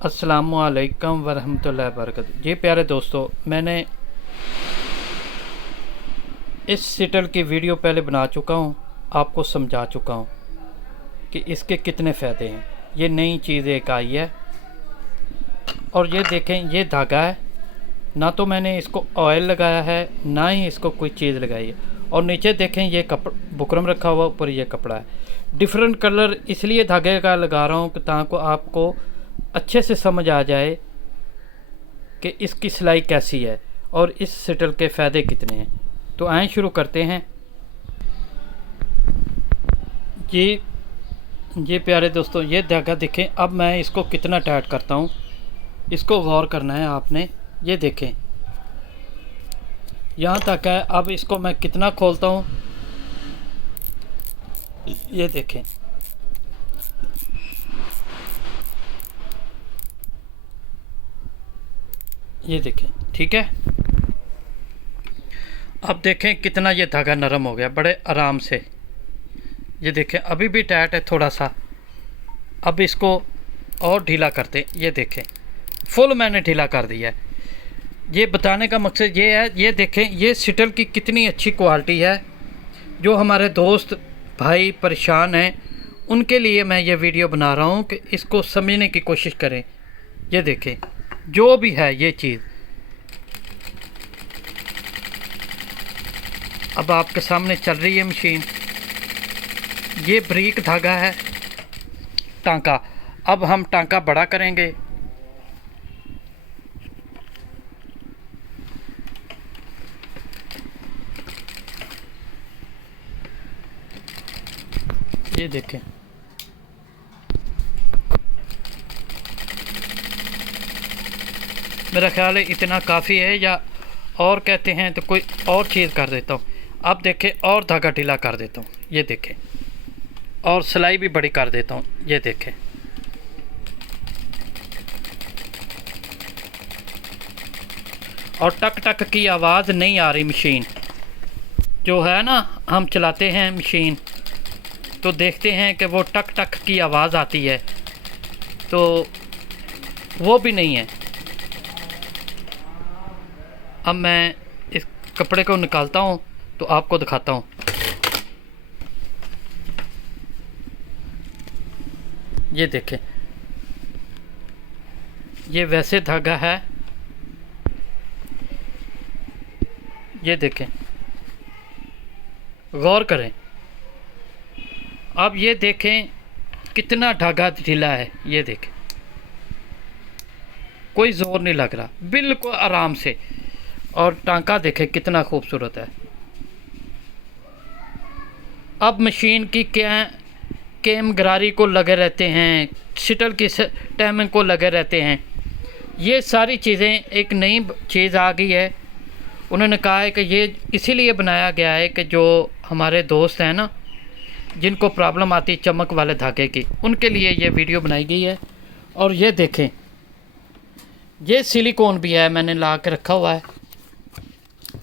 अस्सलामुअलैकुम वरहमतुल्लाहि वबरकातुहू। जी प्यारे दोस्तों, मैंने इस सिटल की वीडियो पहले बना चुका हूँ, आपको समझा चुका हूँ कि इसके कितने फ़ायदे हैं। ये नई चीज़ एक आई है और ये देखें, ये धागा है, ना तो मैंने इसको ऑयल लगाया है ना ही इसको कोई चीज़ लगाई है। और नीचे देखें, ये बुकरम रखा हुआ, ऊपर ये कपड़ा है। डिफरेंट कलर इसलिए धागे का लगा रहा हूँ कि ताकि आपको अच्छे से समझ आ जाए कि इसकी सिलाई कैसी है और इस सिटल के फ़ायदे कितने हैं। तो आए शुरू करते हैं। जी प्यारे दोस्तों, ये धागा देखें। अब मैं इसको कितना टाइट करता हूँ, इसको गौर करना है आपने। ये देखें, यहाँ तक है। अब इसको मैं कितना खोलता हूँ, ये देखें। ये देखें, ठीक है। अब देखें कितना ये धागा नरम हो गया, बड़े आराम से। ये देखें, अभी भी टाइट है थोड़ा सा। अब इसको और ढीला करते हैं। ये देखें, फुल मैंने ढीला कर दिया है। ये बताने का मकसद ये है, ये देखें ये सिटल की कितनी अच्छी क्वालिटी है। जो हमारे दोस्त भाई परेशान हैं, उनके लिए मैं ये वीडियो बना रहा हूँ कि इसको समझने की कोशिश करें। ये देखें, जो भी है ये चीज़ अब आपके सामने चल रही है मशीन। ये बारीक धागा है, टांका। अब हम टांका बड़ा करेंगे। ये देखें, मेरा ख्याल है इतना काफ़ी है, या और कहते हैं तो कोई और चीज़ कर देता हूँ। अब देखें, और धागा ढीला कर देता हूँ। ये देखें, और सिलाई भी बड़ी कर देता हूँ। ये देखें, और टक टक की आवाज़ नहीं आ रही। मशीन जो है ना, हम चलाते हैं मशीन तो देखते हैं कि वो टक टक की आवाज़ आती है, तो वो भी नहीं है। अब मैं इस कपड़े को निकालता हूँ तो आपको दिखाता हूँ। ये देखें, ये वैसे धागा है। ये देखें, गौर करें। अब ये देखें कितना धागा ढीला है। ये देखें, कोई ज़ोर नहीं लग रहा, बिल्कुल आराम से। और टांका देखें कितना खूबसूरत है। अब मशीन की कैम गरारी को लगे रहते हैं, शटल की टाइमिंग को लगे रहते हैं। ये सारी चीज़ें एक नई चीज़ आ गई है। उन्होंने कहा है कि ये इसीलिए बनाया गया है कि जो हमारे दोस्त हैं ना, जिनको प्रॉब्लम आती है चमक वाले धागे की, उनके लिए ये वीडियो बनाई गई है। और ये देखें, ये सिलिकॉन भी है, मैंने ला के रखा हुआ है।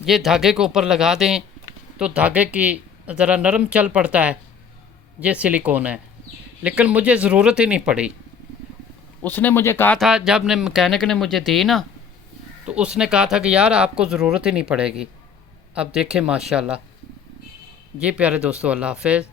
ये धागे के ऊपर लगा दें तो धागे की ज़रा नरम चल पड़ता है। ये सिलिकॉन है, लेकिन मुझे ज़रूरत ही नहीं पड़ी। उसने मुझे कहा था, जब ने मैकेनिक ने मुझे दी ना, तो उसने कहा था कि यार आपको ज़रूरत ही नहीं पड़ेगी। अब देखें माशाल्लाह। जी प्यारे दोस्तों, अल्लाह हाफ़िज़।